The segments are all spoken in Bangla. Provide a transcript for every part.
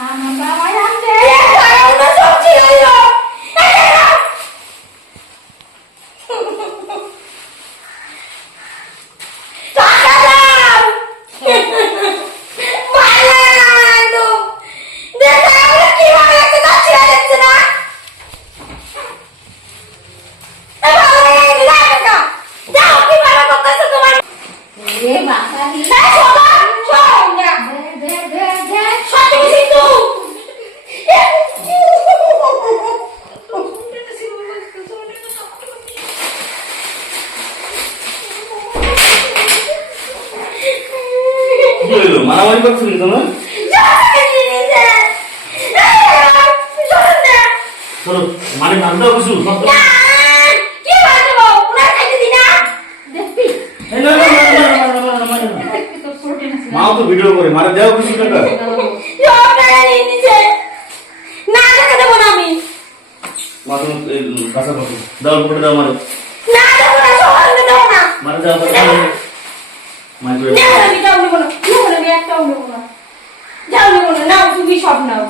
Vamos a bailar. করছিলে তোমার চলো মানে ভাবতে হবে শুরু মাও তো ভিডিও করে মারা দেওয়া খুশি টাকা না টাকা দেবো না আমি মাথা কাঁচা পাবো দাও উপরে দাও মারে না দেবো না সকালে দেবো না মারা দেওয়া মারে কখন নেব না যাও নেব না নাও তুমি সব নাও।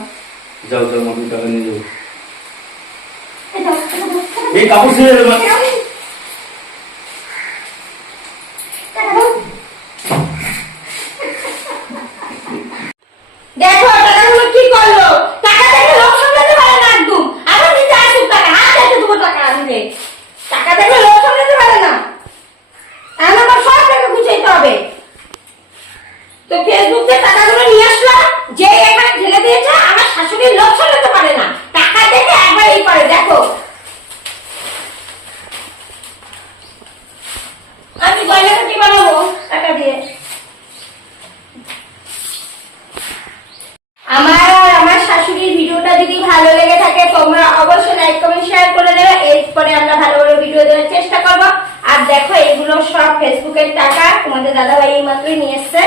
যাও যাও মামি টাকা নিয়ে যাও। এই কাপড় ছেড়ে দেবো। ফেসবুকের টাকা তোমাদের দাদাভাই এই মাত্রই নিয়ে এসছে।